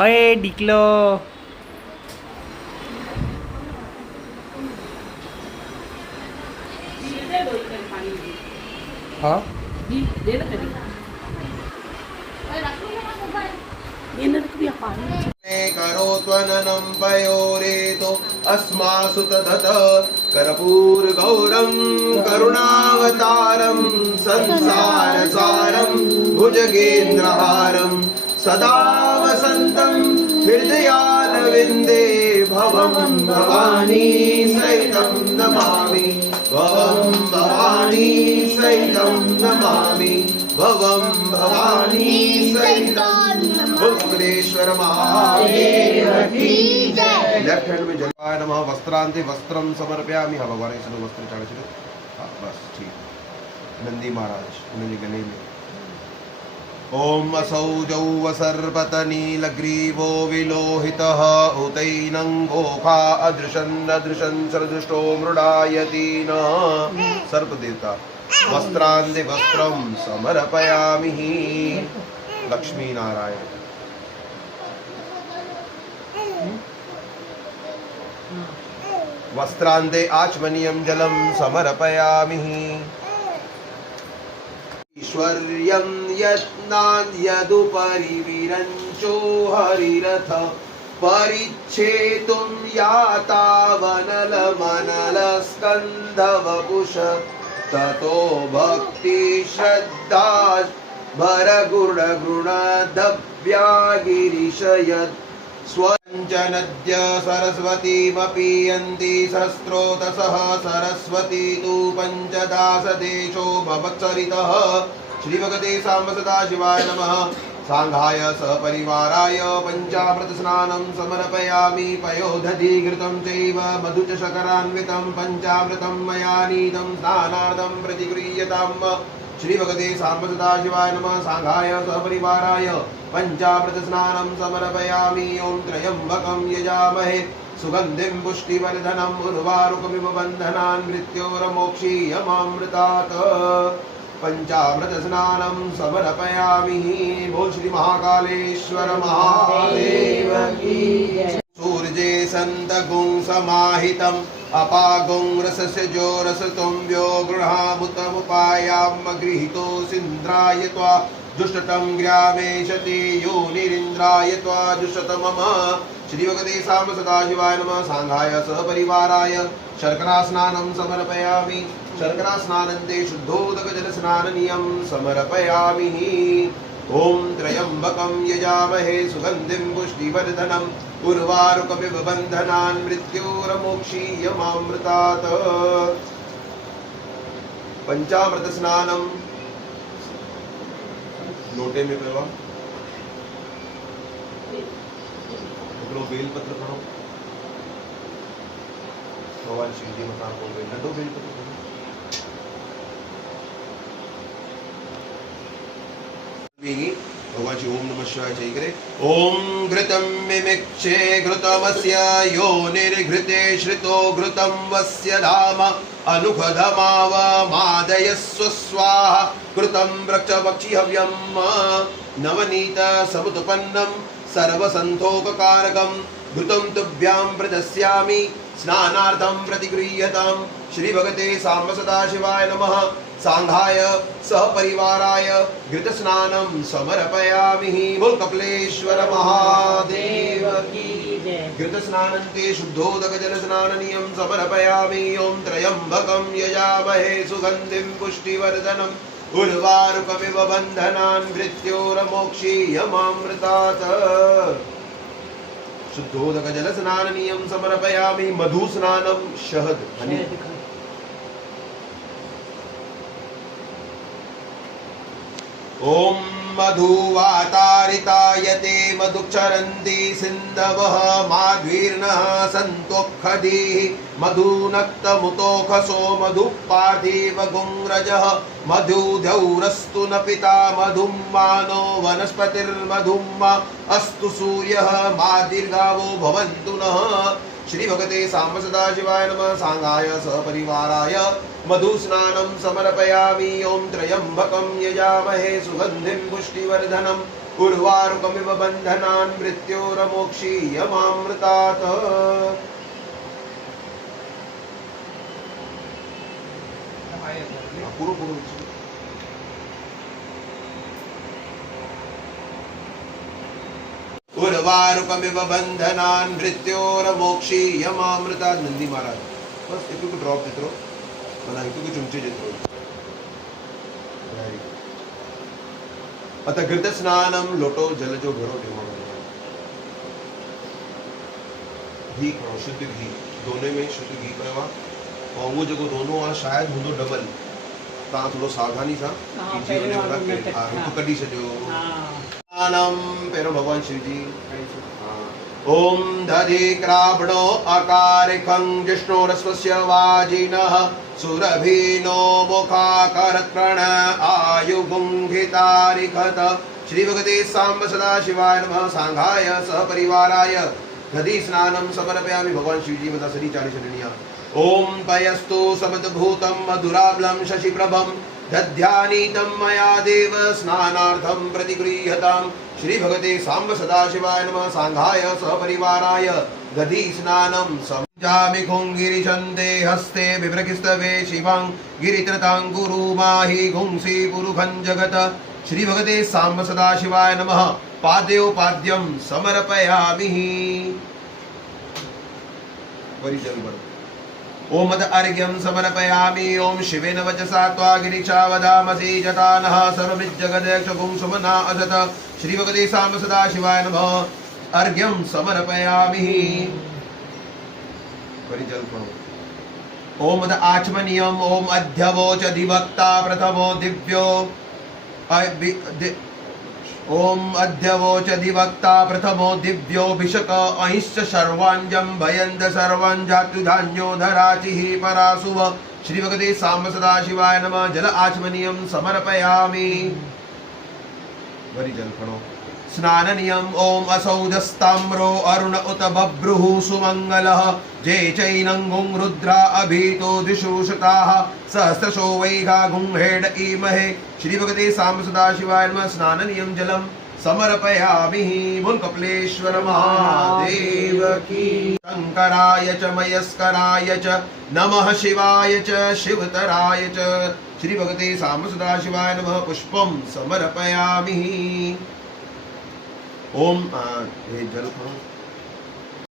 अय डिकलो हाँ करो त्वननं पयोरेतो अस्मासु ततत कर्पूरगौरं करुणावतारं संसारसारं भुजगेन्द्रहारं सदा वसन्तं हृदयारविन्दे भवं भवानी सहितं नमामि भवं भवानी सहितं नमामि भवं भवानी सहितं भुवनेश्वर महादेव की जय। लेफ्ट हैंड में जलवाय नमः वस्त्रांते वस्त्रम समर्पयामि। हाँ भगवान इसमें वस्त्र चाहे चलो। हाँ बस ठीक। नंदी महाराज उन्होंने गले में ओम असौ जौ सर्पतनीलग्रीवो विलोहितः उतैनङ्गोखा अदृशन् अदृशन् सरदृष्टो मृडायति न सर्प देवता वस्त्रांते वस्त्रम समर्पयामि। लक्ष्मी नारायण वस्त्रांते आचमनीयं जलं समर्पयामि। ऐश्वर्यं यत्नान्यदुपरि विरञ्चो हरिरथ परिच्छेतुं याता वनलमनलस्कन्धवपुष ततो भक्ति श्रद्धा भरगुणगुणदभ्या गिरिशयत् स्वञ्चनद्य सरस्वतीमपि यन्ति सहस्रोतसः सरस्वती तु पञ्चदासदेशो भवत्सरितः। श्रीभगवते साम्ब सदाशिवाय नमः। सांघाय सपरिवाराय पञ्चामृत स्नानं समर्पयामि। पयोदधिघृतं चैव मधु च शकरान्वितं पञ्चामृतं मया नीतं स्नानार्थं प्रतिगृह्यताम्। श्री भगवते साम्ब सदाशिवाय नमः। सांघाय सपरिवाराय पंचामृत स्नानं समर्पयामि। ओं त्र्यंबकं यजामहे सुगन्धिं पुष्टिवर्धनम् उर्वारुकमिव बन्धनान् मृत्योर्मोक्षीयमामृतात्। पंचामृत स्नानं समर्पयामि। बोल श्री महाकालेश्वर महादेव की जय। सूर्ये सन्तगुं समाहितम् अपागुं रसस्य जो रसतुं व्यो गृहामुतमुपायां गृहीतो सिन्द्राय त्वा दुष्टतं ग्रामेशति योनिरिन्द्राय त्वा दुष्टत मम। श्री भगवते साम्ब सदाशिवाय नमः। सांघाय सहपरिवाराय शर्करा स्नानं समर्पयामि। शर्करा स्नानन्ते शुद्धोदक जल स्नाननीयं समर्पयामि। ओं त्र्यंबकं यजामहे सुगन्धिं पुष्टिवर्धनम् उर्वारुकमिव बन्धनान् मृत्योर्मोक्षीयमामृतात्। पंचामृत स्नानं लोटे में करवा बेलपत्र करो। भगवान शिव जी मकान को लड्डू बेलपत्र करो। भगवान श्री ओम नमः शिवाय जय करे। ओम घृतं मिमिक्षे घृतमस्य यो निर्घृते श्रितो घृतं वस्य धाम अनुखधमावमादयस्व स्वाहा। कृतं वृक्षवक्षि हव्यं नवनीत समुत्पन्नं सर्वसन्थोककारकं घृतं तुभ्यां प्रदस्यामि स्नानार्थं प्रतिगृह्यताम्। श्री भगवते साम्ब सदाशिवाय नमः। सांघाय सहपरिवाराय घृत स्नानं समर्पयामि। बोल कपिलेश्वर महादेव की जय। घृत स्नानन्ते शुद्धोदक जल स्नाननीयं समर्पयामि। ओं त्र्यंबकं यजामहे सुगन्धिं पुष्टिवर्धनम् उर्वारुकमिव बन्धनान् मृत्योर्मोक्षीयमामृतात्। शुद्धोदक जल स्नाननीयं समर्पयामि। मधु स्नानं शहद हनी ओम मधुवातारितायते मधुक्षरन्ति सिन्धवः माध्वीर्नः सन्तोखदिः मधुनक्तमुतोखसो मधुपार्थिव गुंरजः मधुधौरस्तु न पिता मधुं मानो वनस्पतिर्मधुम् अस्तु सूर्यः मा दीर्घावो भवन्तु नः। श्री भगवते साम्ब सदाशिवाय नमः। सांघाय सहपरिवाराय मधु स्नानं समर्पयामि। ओं त्र्यंबकं यजामहे सुगन्धिं पुष्टिवर्धनम् उर्वारुकमिव बन्धनान् मृत्योर्मोक्षीयमामृतात् पूर्व उर्वारुकमिव बंधनान् मृत्योर्मोक्षीयमामृतात्. नंदी महाराज बस इतुक ड्रॉप देतो मला इतुक चुमचे देतो. अतः घृत स्नानम लोटो जल जो भरो घी करो, शुद्ध घी दोनों में शुद्ध घी करवा. और वो जो दोनों शायद हूंदो डबल तव्हां थोरो सावधानी सां कढी छॾियो. पहिरियों भगवान शिव जी. ओम दधिक्रावणो अकारिखं जिष्णुरस्वस्य वाजिनः सुरभीनो मुखाकरत्प्रण आयुगुंहितारिखत. श्री भगवते सांब सदा शिवाय नमः. सांघाय सहपरिवाराय दधि स्नानं समर्पयामि. भगवान शिव जी मता सदी चाली छॾणी आहे. ओम पयस्तु समद्भूतं मधुराब्लं शशिप्रभं दध्यानीतं मया देव स्नानार्थं प्रतिगृह्यताम्. श्री भगवते सांब सदाशिवाय नमः. सांघाय सहपरिवाराय दधि स्नानं समजामि खुंगिरिचन्दे हस्ते बिभ्रकिस्तवे शिवं गिरित्रतां गुरु माहि गुंसि पुरुखं जगत. श्री भगवते सांब सदाशिवाय नमः. पाद्योपाद्यं समर्पयामि. परिजन ओम मद अर्घ्यं समर्पयामि. ओम शिवेन वचसा त्वा गिरिशा वदामसि जतानः सर्वमिज्जगदक्षगुं सुमना असत. श्री भगवते सांब सदाशिवाय नमः. अर्घ्यं समर्पयामि. परिजल्पणो ओम मद आचमनीयम्. ओम अध्यवोच अधिवक्ता प्रथमो दिव्यो ओम अध्यवोच अधिवक्ता प्रथमो दिव्योऽभिषक अहिश्च सर्वाञ्जं भयन्द सर्वं जातुधान्यो धराचिः परासुव. श्री भगवते सांब सदाशिवाय नमः. जल आचमनीयं समर्पयामि. वरिजल्पणो स्नाननीयम्. ओम असौदस्ताम्रो अरुण उत बभ्रुः सुमङ्गलः जे चैनङ्गुं रुद्रा अभीतो दिशुषताः सहस्रशो वैघा गुंहेड ईमहे. श्री भगवते सांब सदाशिवाय नमः. स्नाननीयं जलं समर्पयामि. बोल कपिलेश्वर महादेव की. शंकराय च मयस्कराय च नमः. शिवाय च शिवतराय च. श्री भगवते सांब सदाशिवाय नमः. पुष्पं समर्पयामि. ओम जल